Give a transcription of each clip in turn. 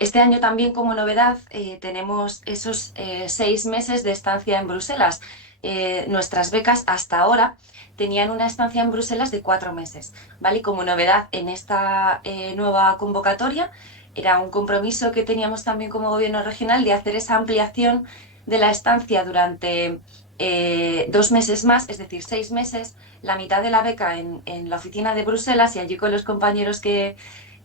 Este año también como novedad tenemos esos 6 meses de estancia en Bruselas. Nuestras becas hasta ahora tenían una estancia en Bruselas de 4 meses, ¿vale? Y como novedad en esta nueva convocatoria era un compromiso que teníamos también como gobierno regional de hacer esa ampliación de la estancia durante 2 meses más, es decir, 6 meses, la mitad de la beca en la oficina de Bruselas y allí con los compañeros que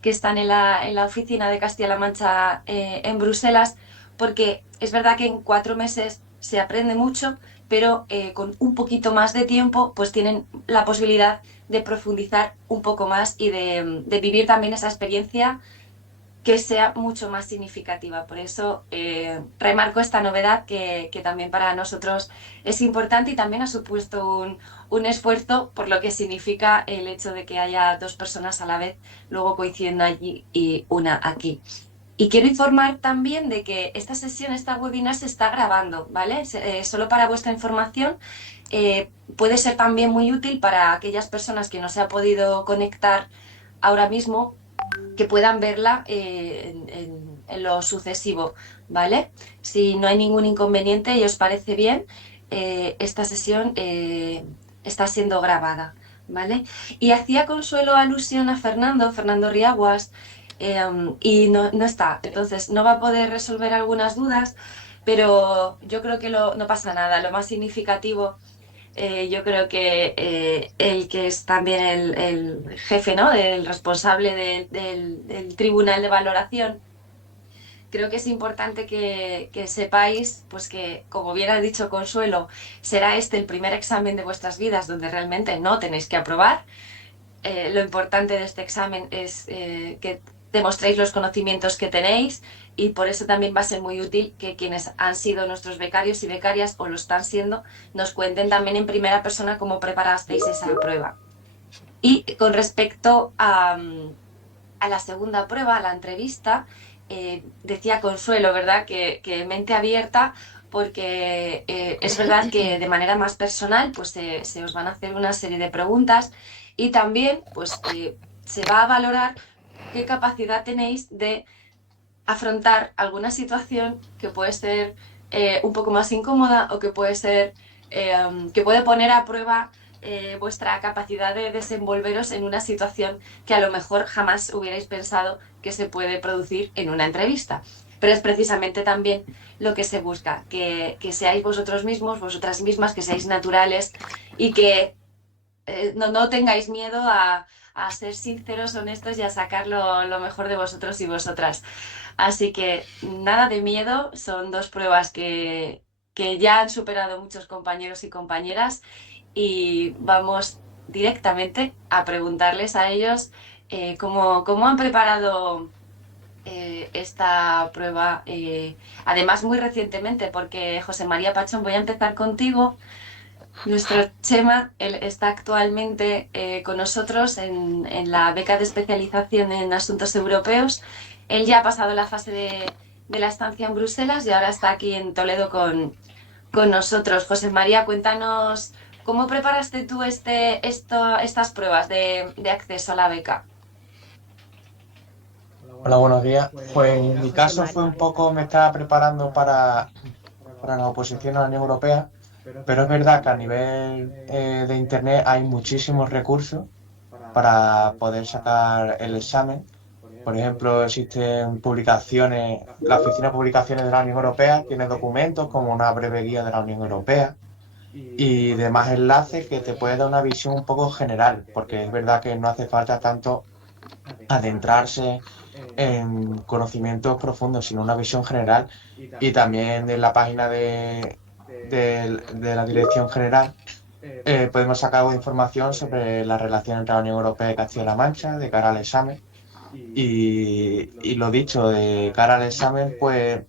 están en la oficina de Castilla-La Mancha en Bruselas, porque es verdad que en 4 meses se aprende mucho, pero con un poquito más de tiempo pues tienen la posibilidad de profundizar un poco más y de vivir también esa experiencia que sea mucho más significativa. Por eso remarco esta novedad que también para nosotros es importante y también ha supuesto un esfuerzo por lo que significa el hecho de que haya dos personas a la vez luego coincidiendo allí y una aquí. Y quiero informar también de que esta sesión, esta webinar se está grabando, ¿vale? Solo para vuestra información, puede ser también muy útil para aquellas personas que no se ha podido conectar ahora mismo que puedan verla en lo sucesivo, ¿vale? Si no hay ningún inconveniente y os parece bien, esta sesión está siendo grabada, ¿vale? Y hacía Consuelo alusión a Fernando Riaguas, y no está, entonces no va a poder resolver algunas dudas, pero yo creo que no pasa nada, lo más significativo yo creo que el que es también el jefe, ¿no? El responsable del tribunal de valoración, creo que es importante que sepáis, pues que, como bien ha dicho Consuelo, será este el primer examen de vuestras vidas donde realmente no tenéis que aprobar. Lo importante de este examen es que demostréis los conocimientos que tenéis y por eso también va a ser muy útil que quienes han sido nuestros becarios y becarias o lo están siendo nos cuenten también en primera persona cómo preparasteis esa prueba. Y con respecto a la segunda prueba, a la entrevista, decía Consuelo, ¿verdad? Que mente abierta porque es verdad que de manera más personal pues se os van a hacer una serie de preguntas y también pues se va a valorar qué capacidad tenéis de afrontar alguna situación que puede ser un poco más incómoda o que puede ser que puede poner a prueba vuestra capacidad de desenvolveros en una situación que a lo mejor jamás hubierais pensado que se puede producir en una entrevista. Pero es precisamente también lo que se busca, que seáis vosotros mismos, vosotras mismas, que seáis naturales y que no tengáis miedo a ser sinceros, honestos y a sacar lo mejor de vosotros y vosotras. Así que nada de miedo, son dos pruebas que ya han superado muchos compañeros y compañeras y vamos directamente a preguntarles a ellos cómo han preparado esta prueba. Además, muy recientemente, porque José María Pachón, voy a empezar contigo. Nuestro Chema, él está actualmente con nosotros en la beca de especialización en asuntos europeos. Él ya ha pasado la fase de la estancia en Bruselas y ahora está aquí en Toledo con nosotros. José María, cuéntanos cómo preparaste tú estas pruebas de acceso a la beca. Hola, buenos días. Pues en mi caso fue un poco, me estaba preparando para la oposición a la Unión Europea, pero es verdad que a nivel de Internet hay muchísimos recursos para poder sacar el examen. Por ejemplo, existen publicaciones, la Oficina de Publicaciones de la Unión Europea tiene documentos como una breve guía de la Unión Europea y demás enlaces que te puede dar una visión un poco general, porque es verdad que no hace falta tanto adentrarse en conocimientos profundos, sino una visión general. Y también en la página de la Dirección General podemos sacar algo de información sobre la relación entre la Unión Europea y Castilla-La Mancha de cara al examen. Y lo dicho, de cara al examen, pues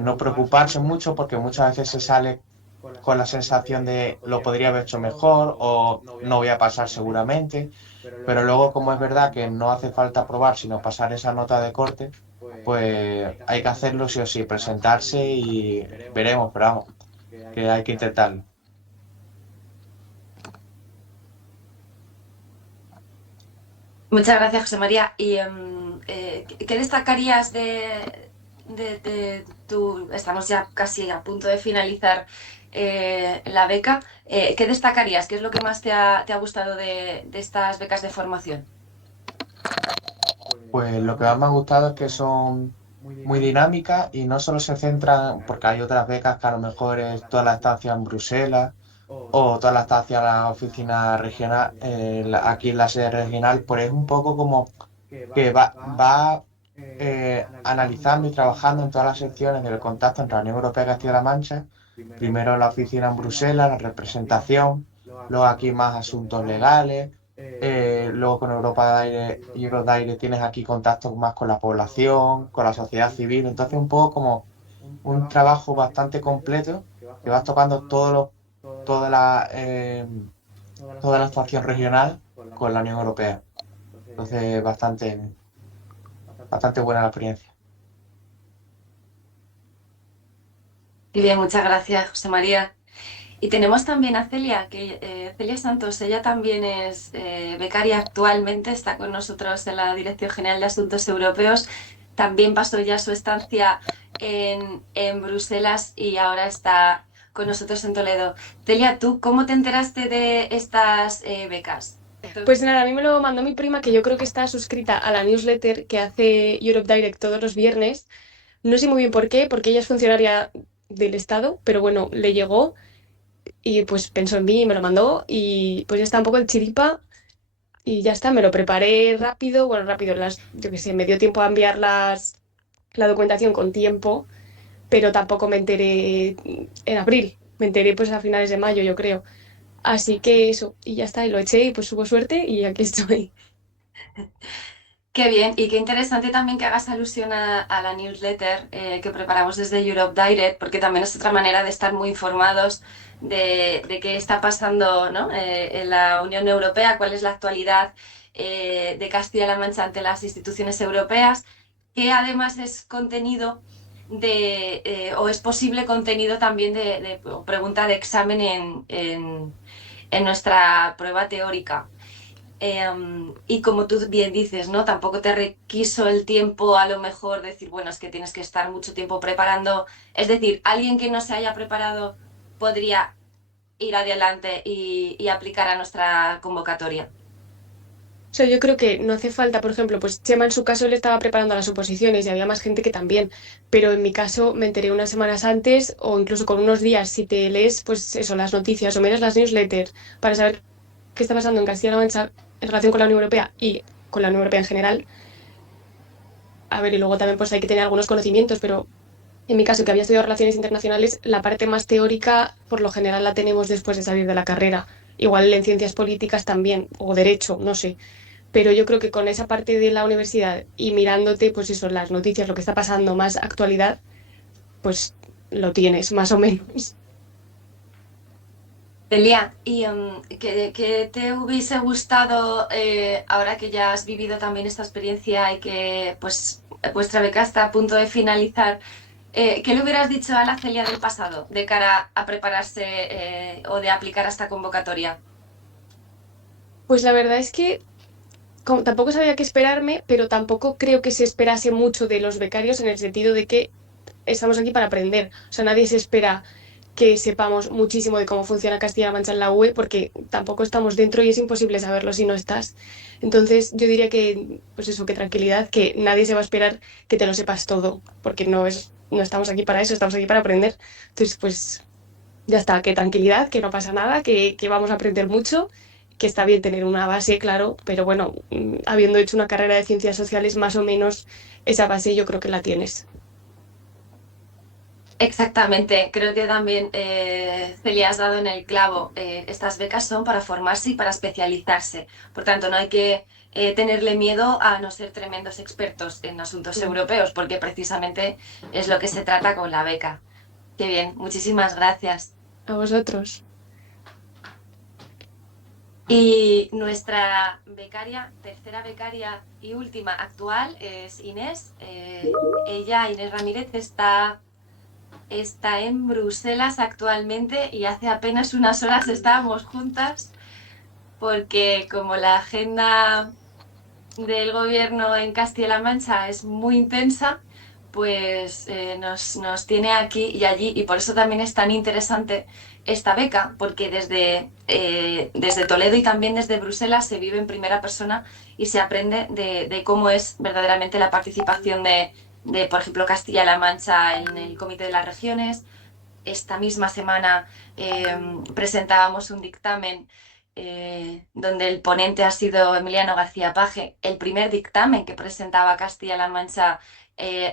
no preocuparse mucho porque muchas veces se sale con la sensación de lo podría haber hecho mejor o no voy a pasar seguramente, pero luego como es verdad que no hace falta probar sino pasar esa nota de corte, pues hay que hacerlo sí o sí, presentarse y veremos, pero vamos, que hay que intentarlo. Muchas gracias, José María. ¿Y qué destacarías de tu... Estamos ya casi a punto de finalizar la beca. ¿Qué destacarías? ¿Qué es lo que más te ha gustado de estas becas de formación? Pues lo que más me ha gustado es que son muy dinámicas y no solo se centran, porque hay otras becas que a lo mejor es toda la estancia en Bruselas o toda la estancia en la oficina regional, aquí en la sede regional, pues es un poco como que va analizando y trabajando en todas las secciones del contacto entre la Unión Europea y Castilla-La Mancha. Primero la oficina en Bruselas, la representación, luego aquí más asuntos legales, luego con Europa de Aire y Eurodaire tienes aquí contacto más con la población, con la sociedad civil. Entonces un poco como un trabajo bastante completo que vas tocando toda toda la actuación regional con la Unión Europea. Entonces bastante buena la experiencia. Y bien, muchas gracias, José María. Y tenemos también a Celia, Celia Santos, ella también es becaria actualmente, está con nosotros en la Dirección General de Asuntos Europeos. También pasó ya su estancia en Bruselas y ahora está con nosotros en Toledo. Celia, ¿tú cómo te enteraste de estas becas? Pues nada, a mí me lo mandó mi prima, que yo creo que está suscrita a la newsletter que hace Europe Direct todos los viernes. No sé muy bien por qué, porque ella es funcionaria del Estado, pero bueno, le llegó y pues pensó en mí y me lo mandó y pues ya está un poco el chiripa y ya está, me lo preparé rápido, bueno, rápido, yo qué sé, me dio tiempo a enviar la documentación con tiempo, pero tampoco me enteré en abril, me enteré pues a finales de mayo, yo creo. Así que eso, y ya está, y lo eché y pues hubo suerte y aquí estoy. Qué bien, y qué interesante también que hagas alusión a la newsletter que preparamos desde Europe Direct, porque también es otra manera de estar muy informados de qué está pasando, ¿no? En la Unión Europea, cuál es la actualidad de Castilla-La Mancha ante las instituciones europeas, que además es contenido o es posible contenido también o pregunta de examen en nuestra prueba teórica. Y como tú bien dices, ¿no? Tampoco te requiso el tiempo a lo mejor decir, bueno, es que tienes que estar mucho tiempo preparando. Es decir, alguien que no se haya preparado podría ir adelante y aplicar a nuestra convocatoria. O sea, yo creo que no hace falta, por ejemplo, pues Chema en su caso le estaba preparando las oposiciones y había más gente que también, pero en mi caso me enteré unas semanas antes o incluso con unos días, si te lees, pues eso, las noticias o miras las newsletters para saber qué está pasando en Castilla-La Mancha en relación con la Unión Europea y con la Unión Europea en general. A ver, y luego también pues hay que tener algunos conocimientos, pero en mi caso, que había estudiado relaciones internacionales, la parte más teórica por lo general la tenemos después de salir de la carrera. Igual en ciencias políticas también, o derecho, no sé. Pero yo creo que con esa parte de la universidad y mirándote, pues eso, las noticias, lo que está pasando, más actualidad, pues lo tienes, más o menos. Delia, ¿y qué te hubiese gustado ahora que ya has vivido también esta experiencia y que pues vuestra beca está a punto de finalizar? ¿Qué le hubieras dicho a la Celia del pasado de cara a prepararse o de aplicar a esta convocatoria? Pues la verdad es que tampoco sabía qué esperarme, pero tampoco creo que se esperase mucho de los becarios en el sentido de que estamos aquí para aprender. O sea, nadie se espera que sepamos muchísimo de cómo funciona Castilla-La Mancha en la UE, porque tampoco estamos dentro y es imposible saberlo si no estás. Entonces, yo diría que, pues eso, que tranquilidad, que nadie se va a esperar que te lo sepas todo, porque no estamos aquí para eso, estamos aquí para aprender. Entonces, pues ya está, que tranquilidad, que no pasa nada, que vamos a aprender mucho, que está bien tener una base, claro, pero bueno, habiendo hecho una carrera de ciencias sociales, más o menos esa base yo creo que la tienes. Exactamente, creo que también Celia has dado en el clavo. Estas becas son para formarse y para especializarse. Por tanto, no hay que tenerle miedo a no ser tremendos expertos en asuntos Mm. europeos, porque precisamente es lo que se trata con la beca. Qué bien, muchísimas gracias. A vosotros. Y nuestra becaria, tercera becaria y última actual es Inés. Ella, Inés Ramírez, está en Bruselas actualmente y hace apenas unas horas estábamos juntas porque como la agenda del gobierno en Castilla-La Mancha es muy intensa, pues nos tiene aquí y allí, y por eso también es tan interesante esta beca, porque desde Toledo y también desde Bruselas se vive en primera persona y se aprende de cómo es verdaderamente la participación por ejemplo, Castilla-La Mancha en el Comité de las Regiones. Esta misma semana presentábamos un dictamen donde el ponente ha sido Emiliano García Paje, el primer dictamen que presentaba Castilla-La Mancha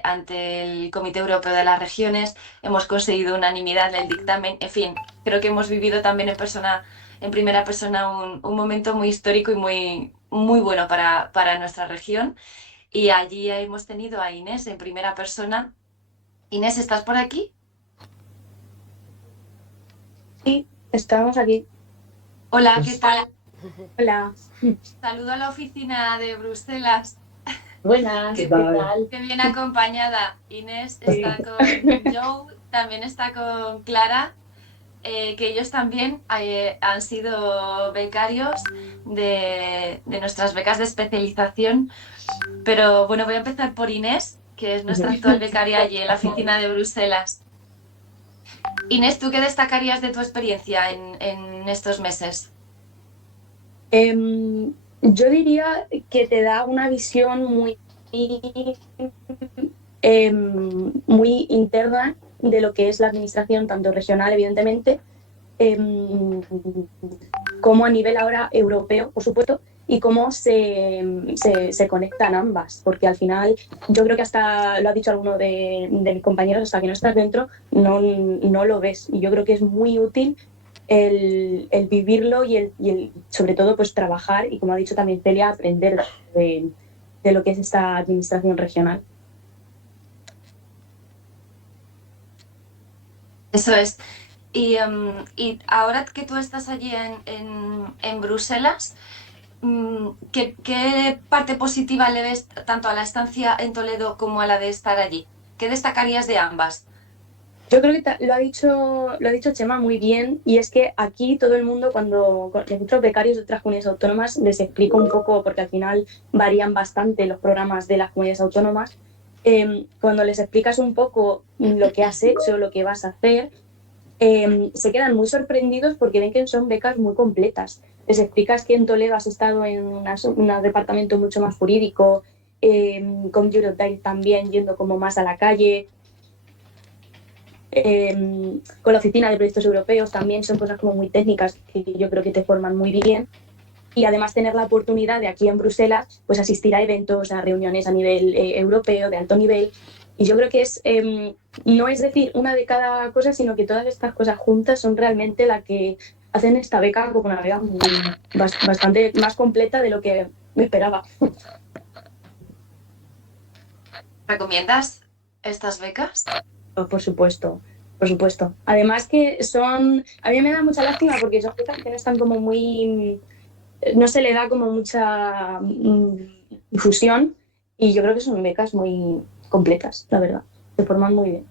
ante el Comité Europeo de las Regiones. Hemos conseguido unanimidad del dictamen. En fin, creo que hemos vivido también en primera persona un momento muy histórico y muy bueno para nuestra región. Y allí hemos tenido a Inés en primera persona. Inés, ¿estás por aquí? Sí, estamos aquí. Hola, ¿qué tal? Hola. Saludo a la oficina de Bruselas. Buenas, ¿qué tal? Qué bien acompañada. Inés está con Joe, también está con Clara, que ellos también han sido becarios de nuestras becas de especialización. Pero bueno, voy a empezar por Inés, que es nuestra actual becaria allí en la oficina de Bruselas. Inés, ¿tú qué destacarías de tu experiencia en estos meses? Yo diría que te da una visión muy interna de lo que es la administración, tanto regional, evidentemente, como a nivel ahora europeo, por supuesto, y cómo se conectan ambas, porque al final yo creo que hasta lo ha dicho alguno de mis compañeros, hasta que no estás dentro no lo ves, y yo creo que es muy útil el vivirlo y el sobre todo pues trabajar y, como ha dicho también Celia, aprender de lo que es esta administración regional. Eso es. Y ahora que tú estás allí en Bruselas, ¿qué parte positiva le ves tanto a la estancia en Toledo como a la de estar allí? ¿Qué destacarías de ambas? Yo creo que lo ha dicho Chema muy bien, y es que aquí todo el mundo, cuando les otros becarios de otras comunidades autónomas, les explico un poco, porque al final varían bastante los programas de las comunidades autónomas, cuando les explicas un poco lo que has hecho, lo que vas a hacer, se quedan muy sorprendidos porque ven que son becas muy completas. Les explicas que en Toledo has estado en un departamento mucho más jurídico, con Eurodail también yendo como más a la calle, con la oficina de proyectos europeos también son cosas como muy técnicas que yo creo que te forman muy bien. Y además tener la oportunidad de aquí en Bruselas pues asistir a eventos, a reuniones a nivel europeo, de alto nivel. Y yo creo que no es decir una de cada cosa, sino que todas estas cosas juntas son realmente la que hacen esta beca como una beca bastante más completa de lo que me esperaba. ¿Recomiendas estas becas? Por supuesto, por supuesto. Además que a mí me da mucha lástima porque son becas que no están como no se le da como mucha difusión, y yo creo que son becas muy completas, la verdad. Se forman muy bien.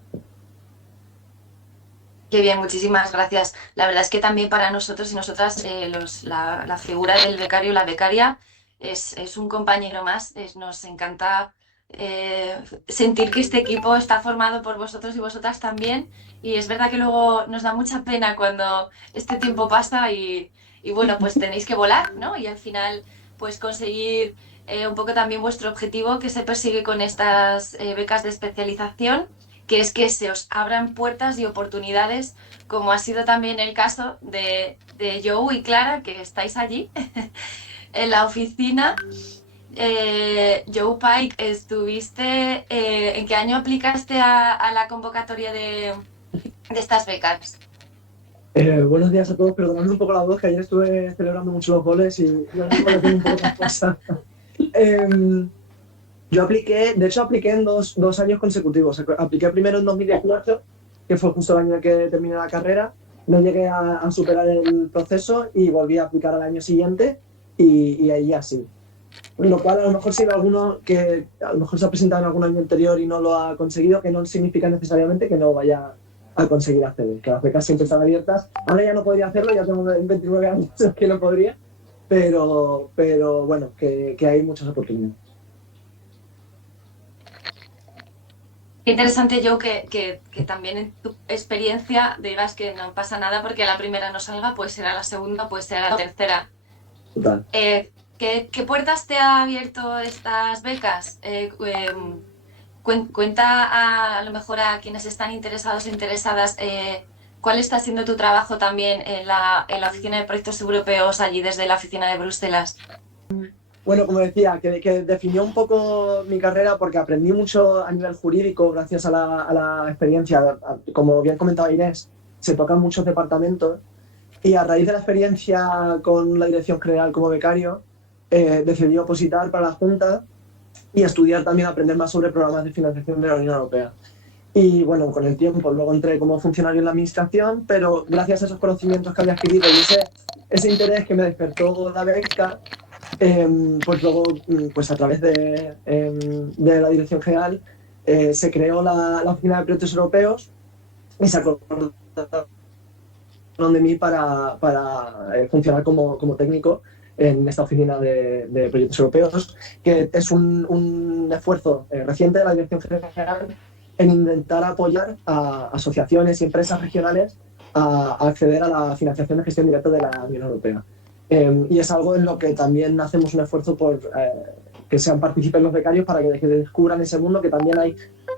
Qué bien, muchísimas gracias. La verdad es que también para nosotros y nosotras la figura del becario, la becaria, es un compañero más. Nos encanta sentir que este equipo está formado por vosotros y vosotras también. Y es verdad que luego nos da mucha pena cuando este tiempo pasa y bueno, pues tenéis que volar, ¿no? Y al final, pues conseguir un poco también vuestro objetivo que se persigue con estas becas de especialización, que es que se os abran puertas y oportunidades, como ha sido también el caso de Joe y Clara, que estáis allí en la oficina. Joe Pike, ¿en qué año aplicaste a la convocatoria de estas becas? Buenos días a todos, perdonadme un poco la voz, que ayer estuve celebrando mucho los goles y la tengo un poco confusa. Yo apliqué en dos años consecutivos. Apliqué primero en 2018, que fue justo el año en que terminé la carrera. No llegué a superar el proceso y volví a aplicar al año siguiente y ahí así. Lo cual, a lo mejor, si hay alguno que a lo mejor se ha presentado en algún año anterior y no lo ha conseguido, que no significa necesariamente que no vaya a conseguir hacerlo, que las becas siempre están abiertas. Ahora ya no podría hacerlo, ya tengo 29 años que no podría, pero bueno, que hay muchas oportunidades. Qué interesante, Joe, que también en tu experiencia digas que no pasa nada porque la primera no salga, pues será la segunda, pues será la tercera. Total. ¿Qué puertas te ha abierto estas becas? Cuenta a lo mejor a quienes están interesados o interesadas, ¿cuál está siendo tu trabajo también en la Oficina de Proyectos Europeos allí desde la oficina de Bruselas? Bueno, como decía, que definió un poco mi carrera porque aprendí mucho a nivel jurídico gracias a la experiencia. Como bien comentaba Inés, se tocan muchos departamentos y a raíz de la experiencia con la Dirección General como becario, decidí opositar para la Junta y estudiar también, aprender más sobre programas de financiación de la Unión Europea. Y bueno, con el tiempo luego entré como funcionario en la administración, pero gracias a esos conocimientos que había adquirido y ese interés que me despertó la beca, pues luego, pues a través de la Dirección General, se creó la Oficina de Proyectos Europeos y se acordaron de mí para funcionar como técnico en esta oficina de proyectos europeos, que es un esfuerzo reciente de la Dirección General en intentar apoyar a asociaciones y empresas regionales a acceder a la financiación de gestión directa de la Unión Europea. Y es algo en lo que también hacemos un esfuerzo por que sean partícipes los becarios para que descubran ese mundo, que también hay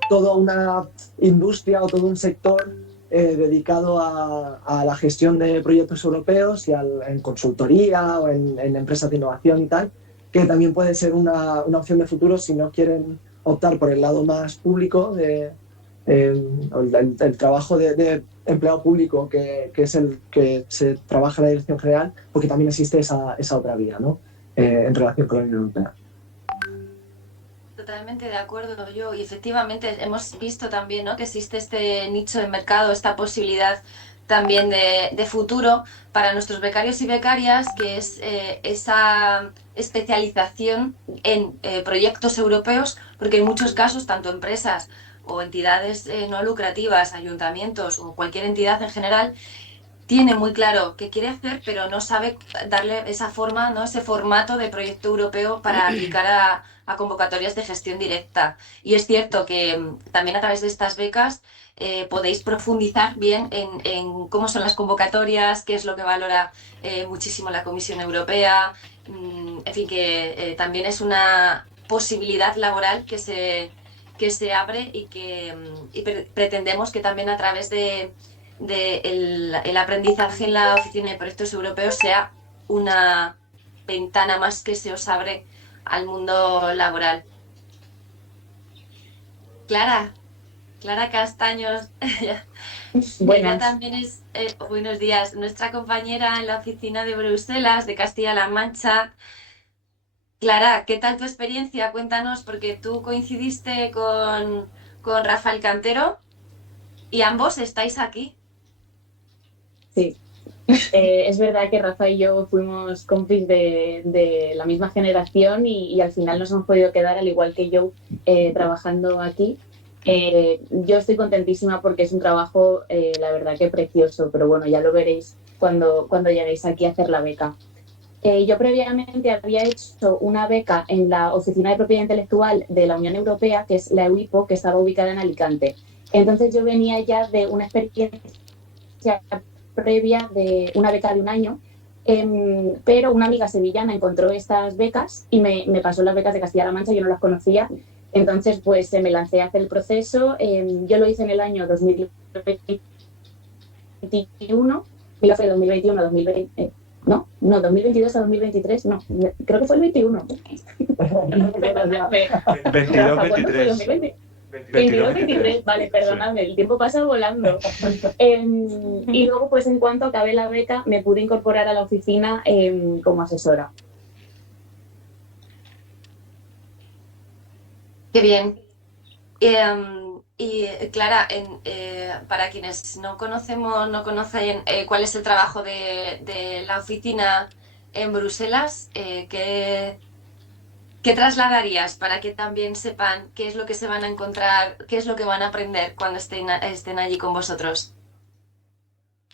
toda una industria o todo un sector dedicado a la gestión de proyectos europeos y en consultoría o en empresas de innovación y tal, que también puede ser una opción de futuro si no quieren optar por el lado más público, el trabajo de empleado público, que es el que se trabaja en la Dirección General, porque también existe esa otra vía, ¿no? En relación con la Unión Europea. Totalmente de acuerdo, yo. Y efectivamente hemos visto también, ¿no?, que existe este nicho de mercado, esta posibilidad también de futuro para nuestros becarios y becarias, que es esa especialización en proyectos europeos, porque en muchos casos, tanto empresas o entidades no lucrativas, ayuntamientos o cualquier entidad en general, tiene muy claro qué quiere hacer, pero no sabe darle esa forma, ¿no?, ese formato de proyecto europeo para aplicar a convocatorias de gestión directa. Y es cierto que también a través de estas becas podéis profundizar bien en cómo son las convocatorias, qué es lo que valora muchísimo la Comisión Europea, en fin, que también es una posibilidad laboral que se abre y que pretendemos que también a través el aprendizaje en la Oficina de Proyectos Europeos sea una ventana más que se os abre al mundo laboral. Clara, Clara Castaños, ella Buenas. también es, buenos días, nuestra compañera en la oficina de Bruselas, de Castilla-La Mancha. Clara, ¿qué tal tu experiencia? Cuéntanos, porque tú coincidiste con Rafael Cantero y ambos estáis aquí. Sí, es verdad que Rafa y yo fuimos compis de la misma generación y al final nos hemos podido quedar, al igual que yo, trabajando aquí. Yo estoy contentísima porque es un trabajo, la verdad que precioso, pero bueno, ya lo veréis cuando lleguéis aquí a hacer la beca. Yo previamente había hecho una beca en la Oficina de Propiedad Intelectual de la Unión Europea, que es la EUIPO, que estaba ubicada en Alicante. Entonces yo venía ya de una experiencia previa de una beca de un año, pero una amiga sevillana encontró estas becas y me pasó las becas de Castilla-La Mancha, yo no las conocía, entonces pues me lancé a hacer el proceso. Yo lo hice en el año 2021, mi fue 2021 a 2020, no, 2022 a 2023, no, creo que fue el 21. 22-23. 22-23, vale, perdonadme, el tiempo pasa volando. Y luego, pues en cuanto acabé la beca, me pude incorporar a la oficina como asesora. Qué bien. Y Clara, para quienes no conocen cuál es el trabajo de la oficina en Bruselas, ¿qué trasladarías para que también sepan qué es lo que se van a encontrar, qué es lo que van a aprender cuando estén allí con vosotros?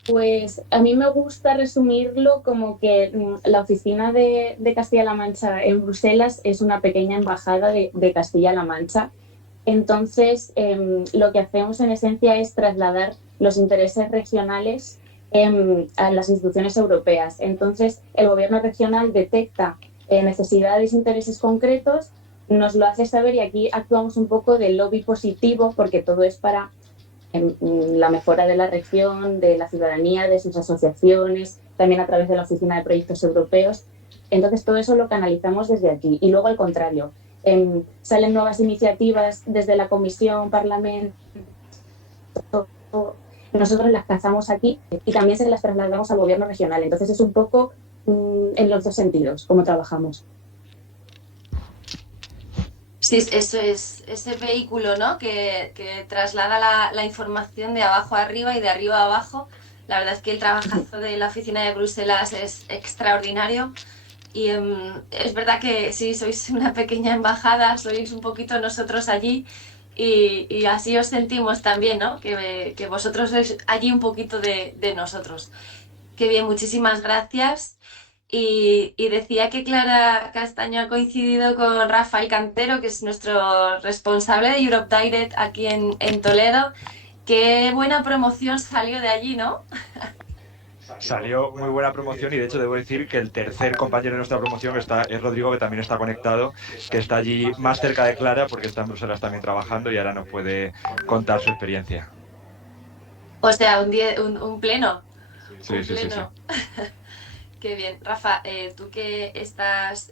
Pues a mí me gusta resumirlo como que la oficina de Castilla-La Mancha en Bruselas es una pequeña embajada de Castilla-La Mancha. Entonces, lo que hacemos en esencia es trasladar los intereses regionales a las instituciones europeas. Entonces, el gobierno regional detecta necesidades e intereses concretos, nos lo hace saber y aquí actuamos un poco de lobby positivo porque todo es para la mejora de la región, de la ciudadanía, de sus asociaciones, también a través de la Oficina de Proyectos Europeos. Entonces, todo eso lo canalizamos desde aquí. Y luego, al contrario, salen nuevas iniciativas desde la Comisión, Parlamento, nosotros las cazamos aquí y también se las trasladamos al gobierno regional. Entonces, es un poco en los dos sentidos cómo trabajamos. Sí, eso es ese vehículo, ¿no? que traslada la información de abajo a arriba y de arriba a abajo. La verdad es que el trabajazo de la oficina de Bruselas es extraordinario y es verdad que sí, sois una pequeña embajada, sois un poquito nosotros allí y así os sentimos también, ¿no? Que vosotros sois allí un poquito de nosotros. Qué bien, muchísimas gracias. Y decía que Clara Castaño ha coincidido con Rafael Cantero, que es nuestro responsable de Europe Direct aquí en Toledo. Qué buena promoción salió de allí, ¿no? Salió muy buena promoción y de hecho debo decir que el tercer compañero de nuestra promoción es Rodrigo, que también está conectado, que está allí más cerca de Clara porque está en Bruselas también trabajando y ahora nos puede contar su experiencia. O sea, un pleno. Sí, Un sí, sí, sí. pleno. Qué bien. Rafa, tú que estás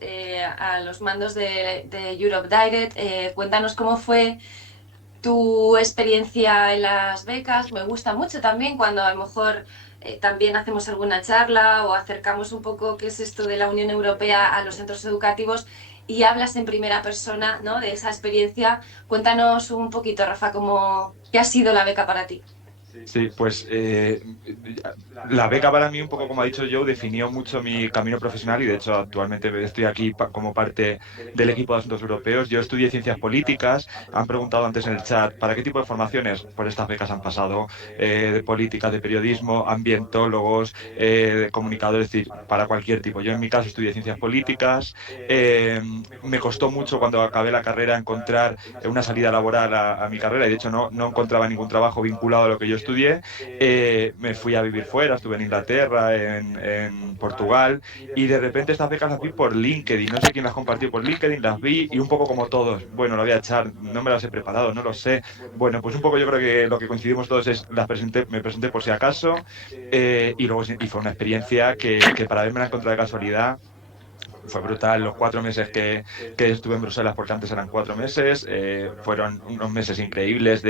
a los mandos de Europe Direct, cuéntanos cómo fue tu experiencia en las becas. Me gusta mucho también cuando a lo mejor también hacemos alguna charla o acercamos un poco qué es esto de la Unión Europea a los centros educativos y hablas en primera persona, ¿no? De esa experiencia. Cuéntanos un poquito, Rafa, qué ha sido la beca para ti. Sí, pues la beca para mí, un poco como ha dicho Joe, definió mucho mi camino profesional y de hecho actualmente estoy aquí como parte del equipo de asuntos europeos. Yo estudié ciencias políticas, han preguntado antes en el chat, ¿para qué tipo de formaciones? Por estas becas han pasado de política, de periodismo, ambientólogos, de comunicadores, es decir, para cualquier tipo. Yo en mi caso estudié ciencias políticas, me costó mucho cuando acabé la carrera encontrar una salida laboral a mi carrera y de hecho no encontraba ningún trabajo vinculado a lo que yo estudié. Me fui a vivir fuera, estuve en Inglaterra, en Portugal y de repente estas becas las vi por LinkedIn, no sé quién las compartió por LinkedIn, las vi y un poco como todos, bueno, lo voy a echar, no me las he preparado, no lo sé. Bueno, pues un poco yo creo que lo que coincidimos todos es me presenté por si acaso y luego y fue una experiencia que para verme la encontré de casualidad. Fue brutal los 4 meses que estuve en Bruselas, porque antes eran 4 meses, fueron unos meses increíbles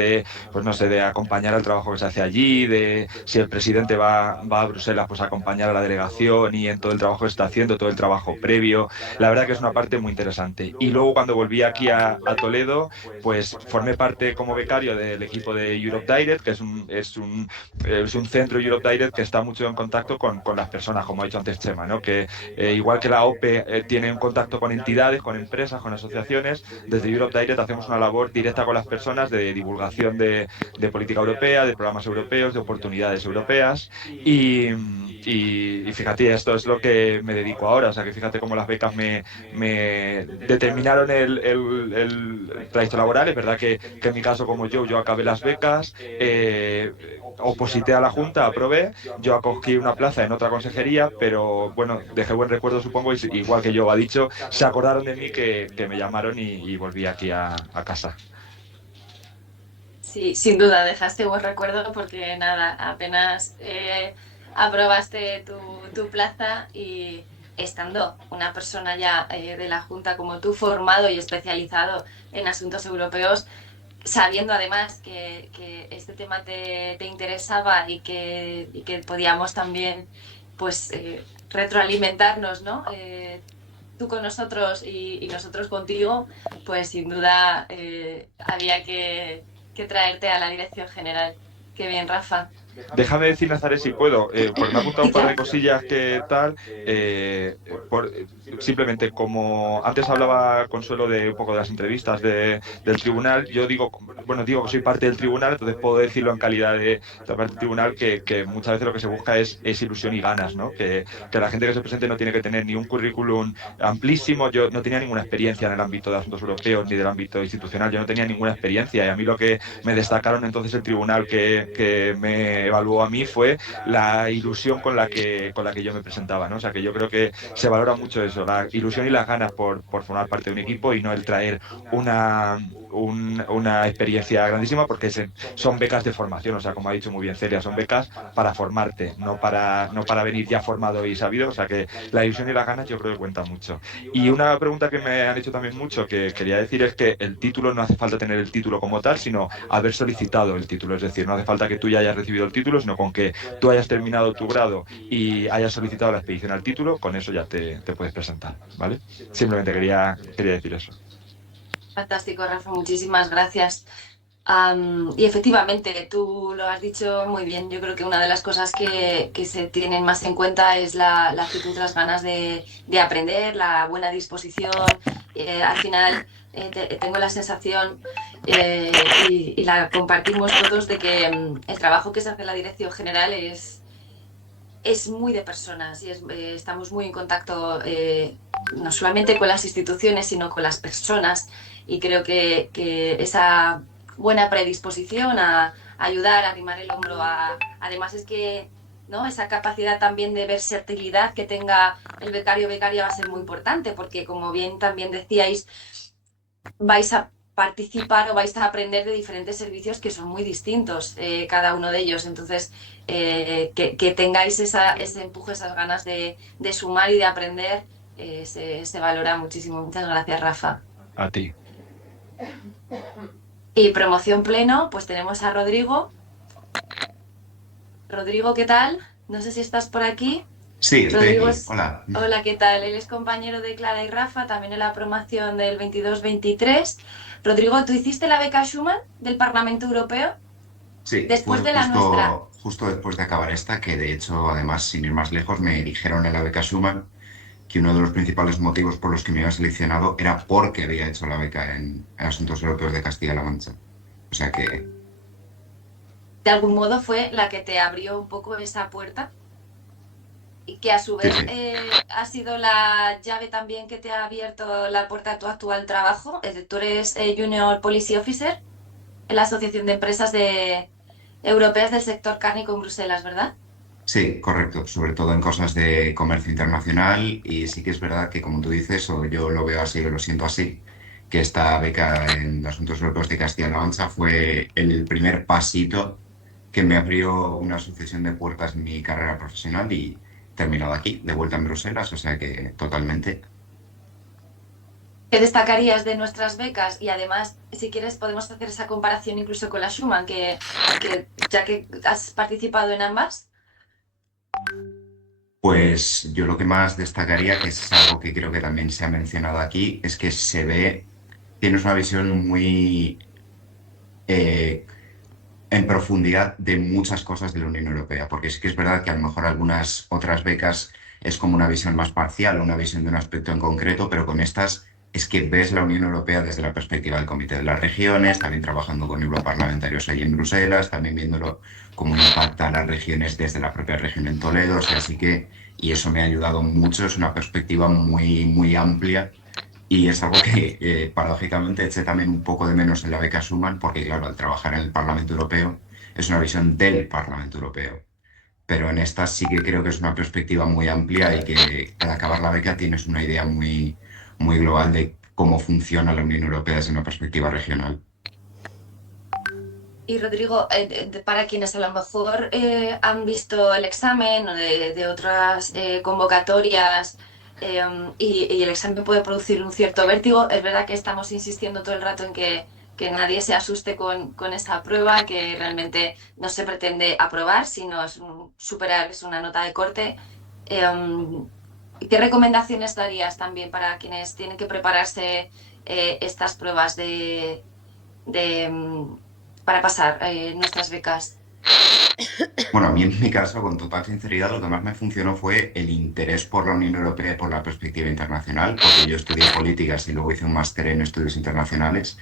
pues no sé, de acompañar al trabajo que se hace allí, de si el presidente va a Bruselas, pues acompañar a la delegación y en todo el trabajo que está haciendo, todo el trabajo previo. La verdad que es una parte muy interesante. Y luego cuando volví aquí a Toledo, pues formé parte como becario del equipo de Europe Direct, que es un centro Europe Direct que está mucho en contacto con las personas, como ha dicho antes Chema, ¿no? Que igual que la OPE tiene un contacto con entidades, con empresas, con asociaciones, desde Europe Direct hacemos una labor directa con las personas de divulgación de política europea, de programas europeos, de oportunidades europeas y fíjate, esto es lo que me dedico ahora, o sea que fíjate cómo las becas me determinaron el trayecto laboral. Es verdad que en mi caso, como yo acabé las becas, oposité a la Junta, aprobé, yo acogí una plaza en otra consejería, pero bueno, dejé buen recuerdo, supongo, y igual que yo ha dicho, se acordaron de mí que me llamaron y volví aquí a casa. Sí, sin duda, dejaste buen recuerdo porque nada, apenas aprobaste tu plaza y estando una persona ya de la Junta como tú, formado y especializado en asuntos europeos, sabiendo además que este tema te interesaba y que podíamos también pues retroalimentarnos, ¿no? Tú con nosotros y nosotros contigo, pues sin duda había que traerte a la dirección general. Qué bien, Rafa. déjame decir, Nazaret, si puedo, porque me ha apuntado un par de cosillas que tal, simplemente como antes hablaba Consuelo de un poco de las entrevistas del tribunal, yo digo, bueno, digo que soy parte del tribunal, entonces puedo decirlo en calidad de parte del tribunal que muchas veces lo que se busca es ilusión y ganas, ¿no? Que la gente que se presente no tiene que tener ni un currículum amplísimo. Yo no tenía ninguna experiencia en el ámbito de asuntos europeos ni del ámbito institucional, yo no tenía ninguna experiencia, y a mí lo que me destacaron entonces el tribunal que me evaluó a mí fue la ilusión con la que yo me presentaba, ¿no? O sea, que yo creo que se valora mucho eso, la ilusión y las ganas por formar parte de un equipo, y no el traer una experiencia grandísima, porque son becas de formación, o sea, como ha dicho muy bien Celia, son becas para formarte, no para venir ya formado y sabido. O sea, que la ilusión y las ganas yo creo que cuentan mucho. Y una pregunta que me han hecho también mucho, que quería decir, es que el título, no hace falta tener el título como tal, sino haber solicitado el título. Es decir, no hace falta que tú ya hayas recibido el título, sino con que tú hayas terminado tu grado y hayas solicitado la expedición al título, con eso ya te puedes presentar, ¿vale? Simplemente quería decir eso. Fantástico, Rafa, muchísimas gracias. Y efectivamente, tú lo has dicho muy bien. Yo creo que una de las cosas que se tienen más en cuenta es la actitud, las ganas de aprender, la buena disposición. Al final, tengo la sensación, y la compartimos todos, de que el trabajo que se hace en la Dirección General es muy de personas, y estamos muy en contacto, no solamente con las instituciones, sino con las personas, y creo que esa buena predisposición a ayudar, a arrimar el hombro, además es que, ¿no?, esa capacidad también de versatilidad que tenga el becario o becaria va a ser muy importante, porque como bien también decíais, vais a participar o vais a aprender de diferentes servicios que son muy distintos, cada uno de ellos. Entonces, que tengáis ese empuje, esas ganas de sumar y de aprender, se valora muchísimo. Muchas gracias, Rafa. A ti. Y promoción pleno, pues tenemos a Rodrigo. Rodrigo, ¿qué tal? No sé si estás por aquí. Sí, estoy Rodrigo aquí. Hola. Hola, ¿qué tal? Él es compañero de Clara y Rafa, también en la promoción del 22-23. Rodrigo, ¿tú hiciste la beca Schumann del Parlamento Europeo? Sí, Después fue de la nuestra. justo después de acabar esta, que de hecho, además, sin ir más lejos, me dijeron en la beca Schumann que uno de los principales motivos por los que me había seleccionado era porque había hecho la beca en Asuntos Europeos de Castilla-La Mancha. O sea que, De algún modo fue la que te abrió un poco esa puerta, y que a su sí, vez sí. ha sido la llave también que te ha abierto la puerta a tu actual trabajo. Tú eres Junior Policy Officer en la Asociación de Empresas Europeas del Sector Cárnico en Bruselas, ¿verdad? Sí, correcto. Sobre todo en cosas de comercio internacional. Y sí que es verdad que, como tú dices, o yo lo veo así, o lo siento así, que esta beca en Asuntos Europeos de Castilla-La Mancha fue el primer pasito que me abrió una sucesión de puertas en mi carrera profesional, y he terminado aquí, de vuelta en Bruselas, o sea que totalmente. ¿Qué destacarías de nuestras becas? Y además, si quieres, podemos hacer esa comparación incluso con la Schumann, que ya que has participado en ambas. Pues yo lo que más destacaría, que es algo que creo que también se ha mencionado aquí, es que tienes una visión muy eh, en profundidad de muchas cosas de la Unión Europea, porque sí que es verdad que a lo mejor algunas otras becas es como una visión más parcial, una visión de un aspecto en concreto, pero con estas es que ves la Unión Europea desde la perspectiva del Comité de las Regiones, también trabajando con europarlamentarios ahí en Bruselas, también viéndolo cómo impacta a las regiones desde la propia región en Toledo, o sea, así que, y eso me ha ayudado mucho, es una perspectiva muy, muy amplia. Y es algo que, paradójicamente, eché también un poco de menos en la beca Schumann, porque, claro, al trabajar en el Parlamento Europeo, es una visión del Parlamento Europeo. Pero en esta sí que creo que es una perspectiva muy amplia, y que al acabar la beca tienes una idea muy, muy global de cómo funciona la Unión Europea desde una perspectiva regional. Y Rodrigo, para quienes a lo mejor han visto el examen o de otras convocatorias, y el examen puede producir un cierto vértigo, es verdad que estamos insistiendo todo el rato en que nadie se asuste con esta prueba, que realmente no se pretende aprobar, sino superar, es una nota de corte. ¿Qué recomendaciones darías también para quienes tienen que prepararse estas pruebas de, para pasar nuestras becas? Bueno, a mí en mi caso, con total sinceridad, lo que más me funcionó fue el interés por la Unión Europea y por la perspectiva internacional, porque yo estudié políticas y luego hice un máster en estudios internacionales,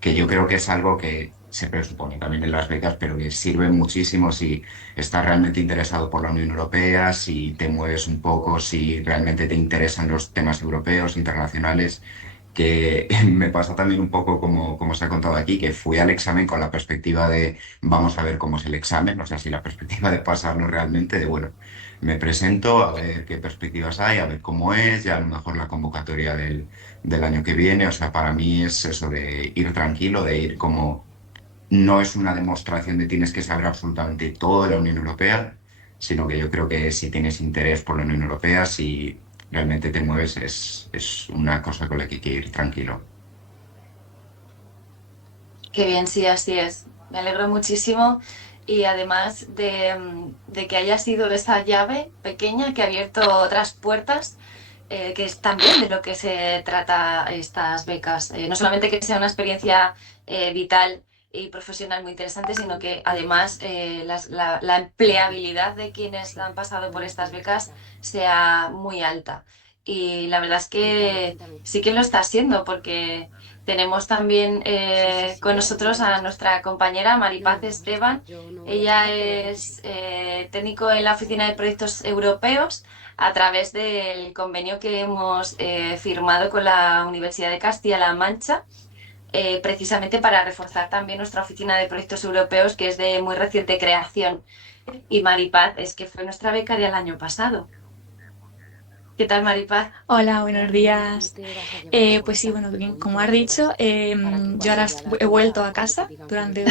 que yo creo que es algo que se presupone también en las becas, pero que sirve muchísimo si estás realmente interesado por la Unión Europea, si te mueves un poco, si realmente te interesan los temas europeos, internacionales, que me pasa también un poco como se ha contado aquí, que fui al examen con la perspectiva de vamos a ver cómo es el examen, o sea, si la perspectiva de pasarlo realmente, de bueno, me presento a ver qué perspectivas hay, a ver cómo es, ya a lo mejor la convocatoria del año que viene, o sea, para mí es eso de ir tranquilo, de ir como, no es una demostración de tienes que saber absolutamente todo de la Unión Europea, sino que yo creo que si tienes interés por la Unión Europea, si realmente te mueves, es una cosa con la que hay que ir tranquilo. Qué bien, sí, así es. Me alegro muchísimo y además de que haya sido esa llave pequeña que ha abierto otras puertas, que es también de lo que se trata estas becas. No solamente que sea una experiencia vital y profesional muy interesante, sino que además la empleabilidad de quienes han pasado por estas becas sea muy alta. Y la verdad es que sí que lo está siendo, porque tenemos también con nosotros a nuestra compañera Maripaz Esteban. Ella es técnico en la Oficina de Proyectos Europeos a través del convenio que hemos firmado con la Universidad de Castilla-La Mancha, precisamente para reforzar también nuestra Oficina de Proyectos Europeos, que es de muy reciente creación. Y Maripaz es que fue nuestra becaria el año pasado. ¿Qué tal, Maripaz? Hola, buenos días. Pues sí, bueno, bien, como has dicho, yo ahora he vuelto a casa durante...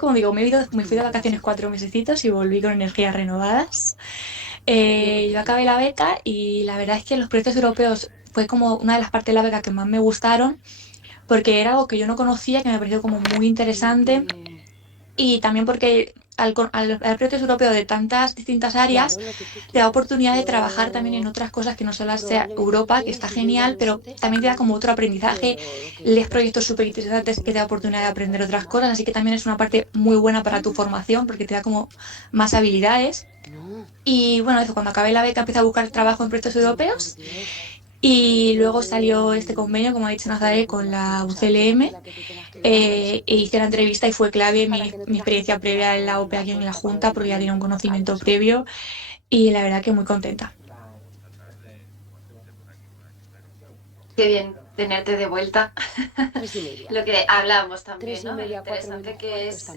como digo, me fui de vacaciones 4 mesecitos y volví con energías renovadas. Yo acabé la beca y la verdad es que los proyectos europeos fue como una de las partes de la beca que más me gustaron porque era algo que yo no conocía, que me pareció como muy interesante y también porque al haber proyectos europeos de tantas distintas áreas, te da oportunidad de trabajar también en otras cosas que no solo sea Europa, que está genial, pero también te da como otro aprendizaje, lees proyectos súper interesantes que te da oportunidad de aprender otras cosas, así que también es una parte muy buena para tu formación porque te da como más habilidades. Y bueno, eso, cuando acabé la beca empecé a buscar trabajo en proyectos europeos y luego salió este convenio, como ha dicho Nazaré, con la UCLM. E hice la entrevista y fue clave mi experiencia previa en la OPE aquí en la Junta porque ya tenía un conocimiento previo y la verdad que muy contenta. Qué bien tenerte de vuelta. Lo que hablábamos también, ¿no? De lo interesante que es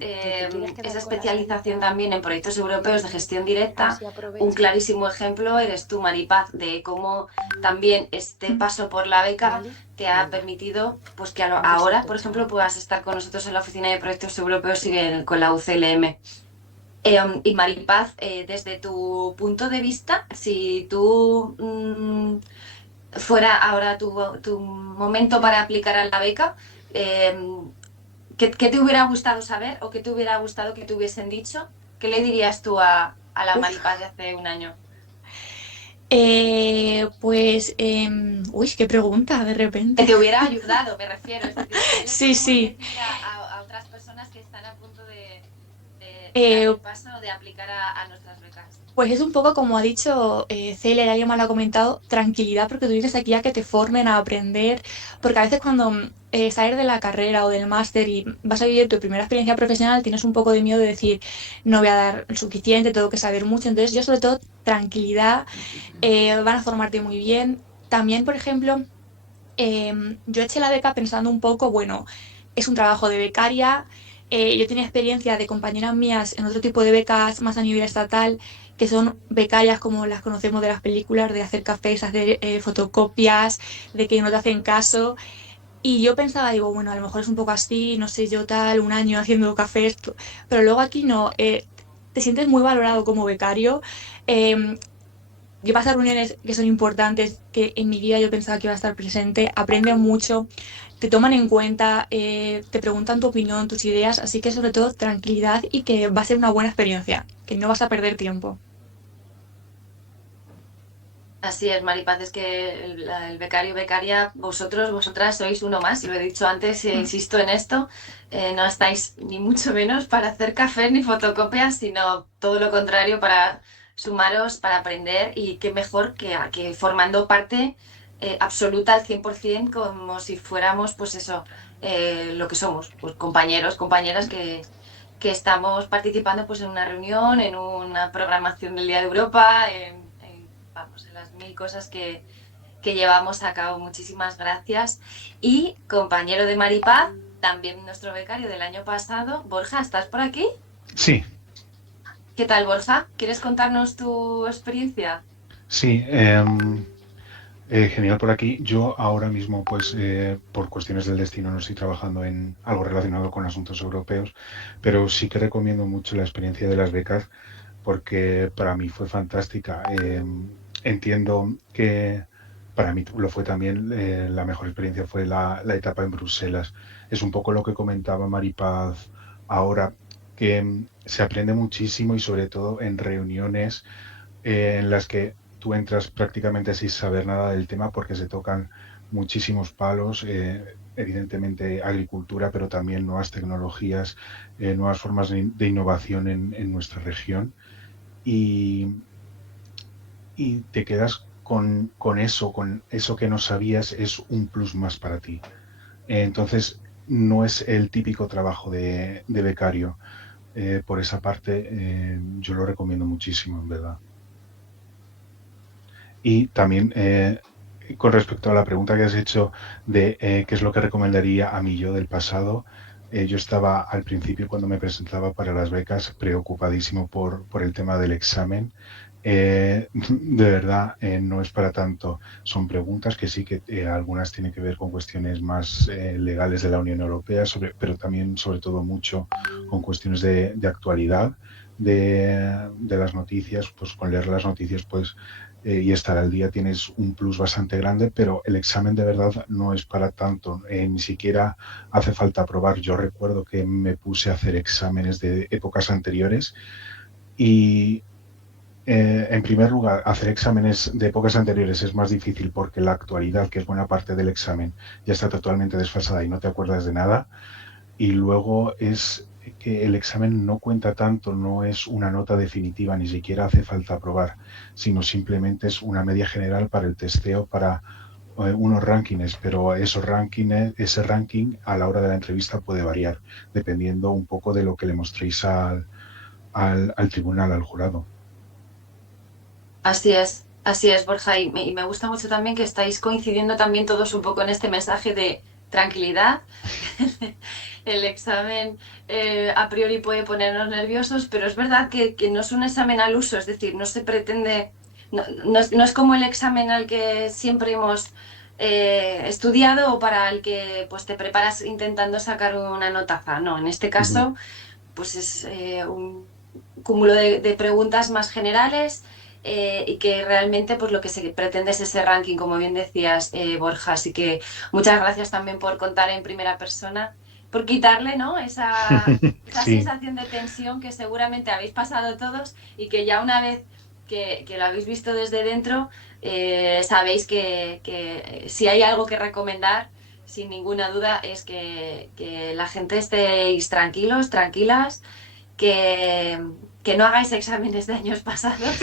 esa especialización también en proyectos europeos de gestión directa. Un clarísimo ejemplo eres tú, Maripaz, de cómo también este paso por la beca te ha permitido, pues que ahora, por ejemplo, puedas estar con nosotros en la Oficina de Proyectos Europeos y con la UCLM. Y Maripaz, desde tu punto de vista, si tú fuera ahora tu momento para aplicar a la beca, eh, ¿qué te hubiera gustado saber o qué te hubiera gustado que te hubiesen dicho? ¿Qué le dirías tú a la Maripaz de hace un año? Uy, qué pregunta de Que repente. te hubiera ayudado, me refiero. Es decir, ¿qué Sí, podemos sí. decir a otras personas que están a punto de dar Eh, el paso de aplicar a nuestras becas? Pues es un poco como ha dicho Celia, alguien más lo ha comentado, tranquilidad, porque tú vienes aquí a que te formen, a aprender, porque a veces cuando sales de la carrera o del máster y vas a vivir tu primera experiencia profesional, tienes un poco de miedo de decir, no voy a dar el suficiente, tengo que saber mucho, entonces yo sobre todo tranquilidad, van a formarte muy bien. También, por ejemplo, yo eché la beca pensando un poco, bueno, es un trabajo de becaria. Yo tenía experiencia de compañeras mías en otro tipo de becas más a nivel estatal, que son becarias como las conocemos de las películas, de hacer cafés, hacer fotocopias, de que no te hacen caso. Y yo pensaba, digo, bueno, a lo mejor es un poco así, no sé yo tal, un año haciendo cafés, pero luego aquí no, te sientes muy valorado como becario. Eh, yo paso a reuniones que son importantes, que en mi vida yo pensaba que iba a estar presente, aprenden mucho, te toman en cuenta, te preguntan tu opinión, tus ideas, así que sobre todo tranquilidad y que va a ser una buena experiencia, que no vas a perder tiempo. Así es, Maripaz, es que el becario, becaria, vosotras sois uno más, y lo he dicho antes, insisto en esto, no estáis ni mucho menos para hacer café ni fotocopias, sino todo lo contrario, para sumaros, para aprender, y qué mejor que formando parte absoluta al 100%, como si fuéramos, pues eso, lo que somos, pues compañeros, compañeras que estamos participando pues en una reunión, en una programación del Día de Europa, vamos, en las mil cosas que llevamos a cabo. Muchísimas gracias. Y compañero de Maripaz, también nuestro becario del año pasado, Borja, ¿estás por aquí? Sí, ¿Qué tal, Borja? ¿Quieres contarnos tu experiencia? sí. Genial por aquí. Yo ahora mismo, pues, por cuestiones del destino, no estoy trabajando en algo relacionado con asuntos europeos, pero sí que recomiendo mucho la experiencia de las becas porque para mí fue fantástica. Entiendo que para mí lo fue también. La mejor experiencia fue la etapa en Bruselas. Es un poco lo que comentaba Maripaz ahora, que se aprende muchísimo y sobre todo en reuniones en las que tú entras prácticamente sin saber nada del tema porque se tocan muchísimos palos, evidentemente agricultura, pero también nuevas tecnologías, nuevas formas de innovación en nuestra región y, y te quedas con eso que no sabías, es un plus más para ti. Entonces, no es el típico trabajo de becario. Por esa parte, yo lo recomiendo muchísimo, en verdad. Y también con respecto a la pregunta que has hecho de qué es lo que recomendaría a mí yo del pasado, yo estaba al principio cuando me presentaba para las becas preocupadísimo por el tema del examen. De verdad, no es para tanto. Son preguntas que sí que algunas tienen que ver con cuestiones más legales de la Unión Europea, pero también sobre todo mucho con cuestiones de actualidad de las noticias. Pues con leer las noticias pues y estar al día tienes un plus bastante grande, pero el examen de verdad no es para tanto, ni siquiera hace falta aprobar. Yo recuerdo que me puse a hacer exámenes de épocas anteriores y en primer lugar, hacer exámenes de épocas anteriores es más difícil porque la actualidad, que es buena parte del examen, ya está totalmente desfasada y no te acuerdas de nada. Y luego es que el examen no cuenta tanto, no es una nota definitiva, ni siquiera hace falta aprobar, sino simplemente es una media general para el testeo, para unos rankings, pero ese ranking a la hora de la entrevista puede variar, dependiendo un poco de lo que le mostréis al tribunal, al jurado. Así es, Borja, y me gusta mucho también que estáis coincidiendo también todos un poco en este mensaje de tranquilidad. El examen a priori puede ponernos nerviosos, pero es verdad que no es un examen al uso, es decir, no se pretende, no es como el examen al que siempre hemos estudiado o para el que pues te preparas intentando sacar una notaza. No, en este caso pues es un cúmulo de preguntas más generales y que realmente pues lo que se pretende es ese ranking, como bien decías, Borja. Así que muchas gracias también por contar en primera persona, por quitarle, ¿no? esa Sí. sensación de tensión que seguramente habéis pasado todos y que ya una vez que lo habéis visto desde dentro, sabéis que si hay algo que recomendar, sin ninguna duda, es que la gente estéis tranquilos, tranquilas, que, que no hagáis exámenes de años pasados,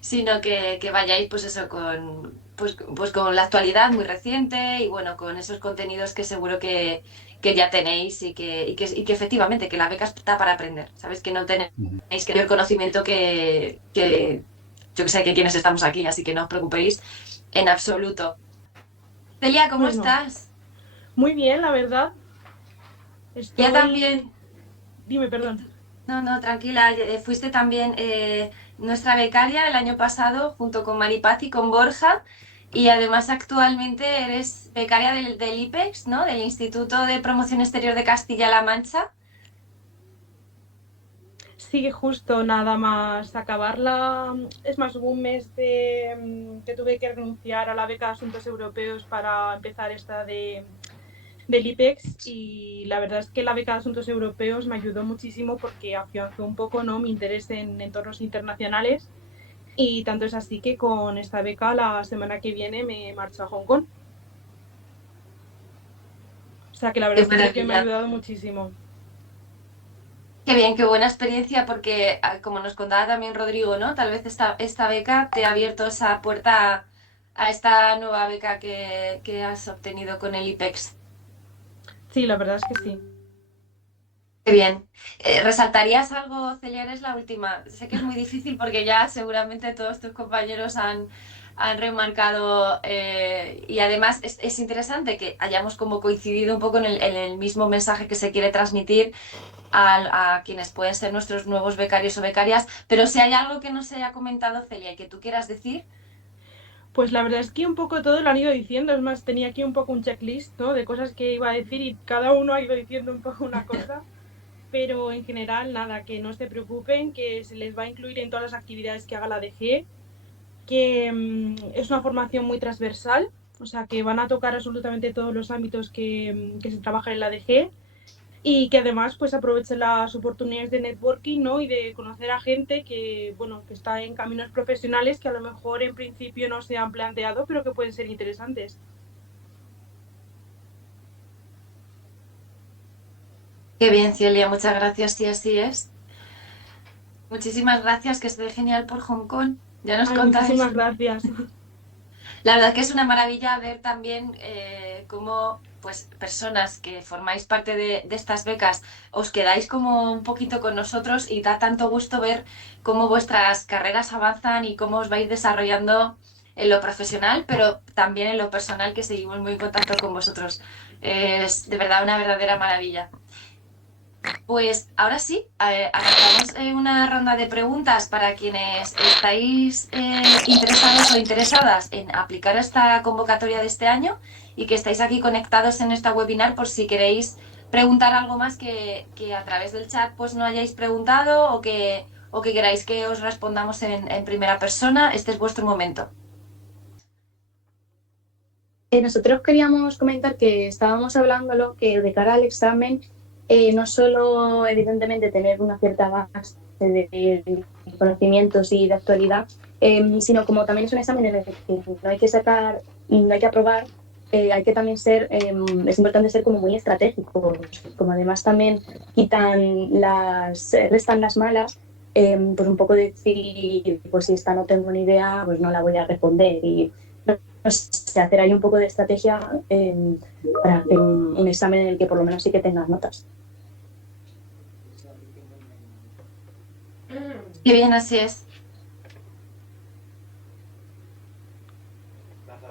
sino que vayáis pues eso pues con la actualidad muy reciente y bueno, con esos contenidos que seguro que ya tenéis y que efectivamente que la beca está para aprender. Sabes que no tenéis que tener conocimiento que yo que sé que quienes estamos aquí, así que no os preocupéis en absoluto. Celia, ¿cómo Bueno, estás? muy bien, la verdad. Ya Estoy... también. Dime, perdón. No, no, tranquila, fuiste también nuestra becaria el año pasado junto con Maripaz y con Borja y además actualmente eres becaria del IPEX, ¿no? Del Instituto de Promoción Exterior de Castilla-La Mancha. Sí, justo nada más acabarla. Es más, hubo un mes que tuve que renunciar a la beca de Asuntos Europeos para empezar esta del IPEX y la verdad es que la beca de Asuntos Europeos me ayudó muchísimo porque afianzó un poco, ¿no?, mi interés en entornos internacionales y tanto es así que con esta beca la semana que viene me marcho a Hong Kong. O sea que la verdad es que me ha ayudado muchísimo. Qué bien, qué buena experiencia, porque como nos contaba también Rodrigo, ¿no? Tal vez esta beca te ha abierto esa puerta a esta nueva beca que has obtenido con el IPEX. Sí, la verdad es que sí. Qué bien. ¿Resaltarías algo, Celia? Eres la última. Sé que es muy difícil porque ya seguramente todos tus compañeros han remarcado y además es interesante que hayamos como coincidido un poco en el mismo mensaje que se quiere transmitir a quienes pueden ser nuestros nuevos becarios o becarias, pero si hay algo que no se haya comentado, Celia, y que tú quieras decir. Pues la verdad es que un poco todo lo han ido diciendo, es más, tenía aquí un poco un checklist, ¿no? De cosas que iba a decir y cada uno ha ido diciendo un poco una cosa, pero en general nada, que no se preocupen, que se les va a incluir en todas las actividades que haga la DG, que es una formación muy transversal, o sea que van a tocar absolutamente todos los ámbitos que se trabajan en la DG y que además pues aprovechen las oportunidades de networking, ¿no? Y de conocer a gente que, bueno, que está en caminos profesionales que a lo mejor en principio no se han planteado, pero que pueden ser interesantes. Qué bien, Celia, muchas gracias, sí, así es. Muchísimas gracias, que esté genial por Hong Kong. Ya nos Ay, contáis. muchísimas gracias. La verdad que es una maravilla ver también cómo pues, personas que formáis parte de estas becas os quedáis como un poquito con nosotros y da tanto gusto ver cómo vuestras carreras avanzan y cómo os vais desarrollando en lo profesional, pero también en lo personal, que seguimos muy en contacto con vosotros. Es de verdad una verdadera maravilla. Pues ahora sí, arrancamos una ronda de preguntas para quienes estáis interesados o interesadas en aplicar esta convocatoria de este año y que estáis aquí conectados en esta webinar por si queréis preguntar algo más que a través del chat pues no hayáis preguntado o que queráis que os respondamos en primera persona. Este es vuestro momento. Nosotros queríamos comentar que estábamos hablándolo, que de cara al examen, no solo evidentemente tener una cierta base de conocimientos y de actualidad, sino como también es un examen en el que no hay que sacar, no hay que aprobar, hay que también ser, es importante ser como muy estratégicos, como además también restan las malas, pues un poco decir, pues si esta no tengo ni idea, pues no la voy a responder y no sé, hacer ahí un poco de estrategia para hacer un examen en el que por lo menos sí que tengas notas. Qué bien, así es.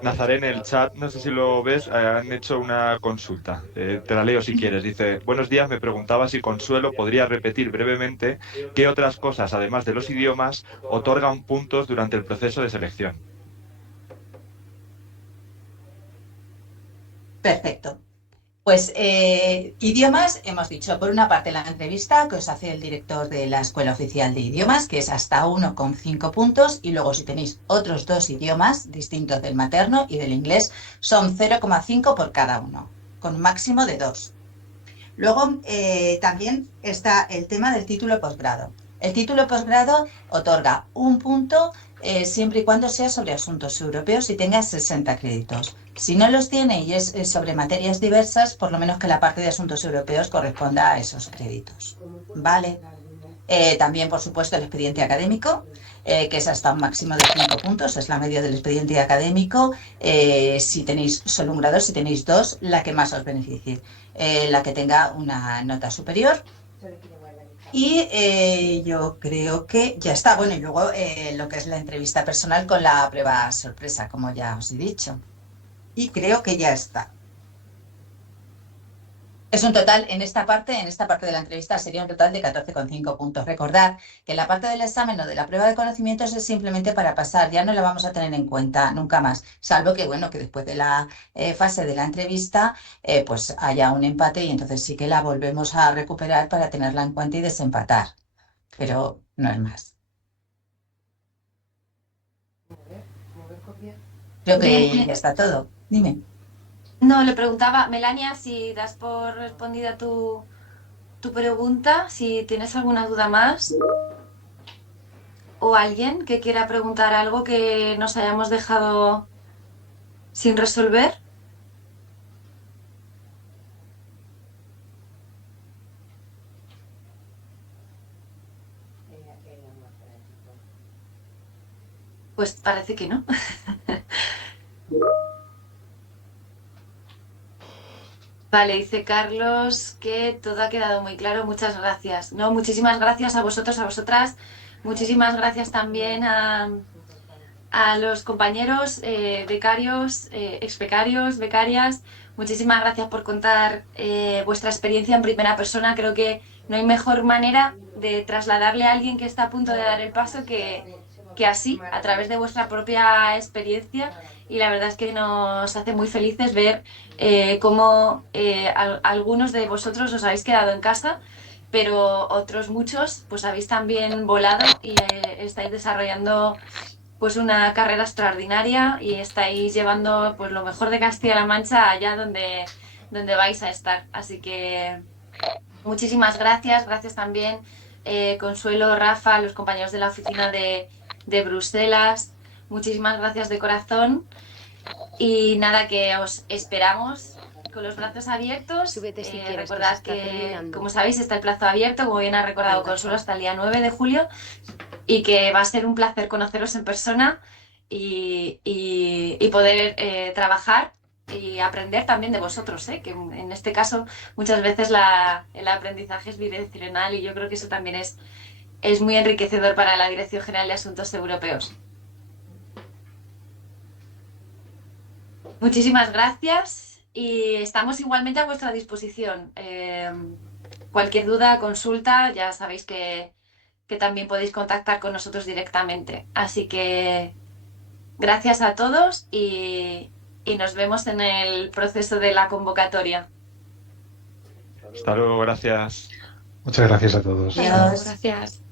Nazaré, en el chat, no sé si lo ves, han hecho una consulta. Te la leo si quieres. Dice, buenos días, me preguntaba si Consuelo podría repetir brevemente qué otras cosas, además de los idiomas, otorgan puntos durante el proceso de selección. Perfecto. Pues idiomas, hemos dicho, por una parte la entrevista que os hace el director de la Escuela Oficial de Idiomas, que es hasta 1,5 puntos, y luego si tenéis otros 2 idiomas distintos del materno y del inglés, son 0,5 por cada uno, con un máximo de 2. Luego también está el tema del título posgrado. El título posgrado otorga 1 punto siempre y cuando sea sobre asuntos europeos y tenga 60 créditos. Si no los tiene y es sobre materias diversas, por lo menos que la parte de asuntos europeos corresponda a esos créditos. ¿Vale? También, por supuesto, el expediente académico, que es hasta un máximo de 5 puntos, es la media del expediente académico. Si tenéis solo un grado, si tenéis 2, la que más os beneficie. La que tenga una nota superior. Y yo creo que ya está. Bueno, y luego lo que es la entrevista personal con la prueba sorpresa, como ya os he dicho. Y creo que ya está. Es un total, en esta parte de la entrevista sería un total de 14,5 puntos. Recordad que la parte del examen o de la prueba de conocimientos es simplemente para pasar, ya no la vamos a tener en cuenta nunca más, salvo que, bueno, que después de la fase de la entrevista pues haya un empate y entonces sí que la volvemos a recuperar para tenerla en cuenta y desempatar, pero no es más. Creo que ya está todo. Dime. No, le preguntaba, Melania, si das por respondida tu pregunta, si tienes alguna duda más. o alguien que quiera preguntar algo que nos hayamos dejado sin resolver. Pues parece que no. Vale, dice Carlos que todo ha quedado muy claro, muchas gracias. No, muchísimas gracias a vosotros, a vosotras. Muchísimas gracias también a los compañeros, becarios, exbecarios, becarias. Muchísimas gracias por contar vuestra experiencia en primera persona. Creo que no hay mejor manera de trasladarle a alguien que está a punto de dar el paso que así, a través de vuestra propia experiencia. Y la verdad es que nos hace muy felices ver cómo algunos de vosotros os habéis quedado en casa, pero otros muchos pues habéis también volado y estáis desarrollando pues una carrera extraordinaria y estáis llevando pues lo mejor de Castilla-La Mancha allá donde vais a estar. Así que muchísimas gracias. Gracias también Consuelo, Rafa, los compañeros de la oficina de Bruselas. Muchísimas gracias de corazón. Y nada, que os esperamos con los brazos abiertos. Súbete si quieres, Recordad que se está que, terminando. como sabéis, está el plazo abierto, como bien ha recordado Consuelo, hasta el día 9 de julio. Y que va a ser un placer conoceros en persona y poder trabajar y aprender también de vosotros, que en este caso muchas veces el aprendizaje es bidireccional y yo creo que eso también es muy enriquecedor para la Dirección General de Asuntos Europeos. Muchísimas gracias y estamos igualmente a vuestra disposición. Cualquier duda, consulta, ya sabéis que también podéis contactar con nosotros directamente. Así que gracias a todos y nos vemos en el proceso de la convocatoria. Hasta luego, gracias. Muchas gracias a todos. Adiós. Gracias.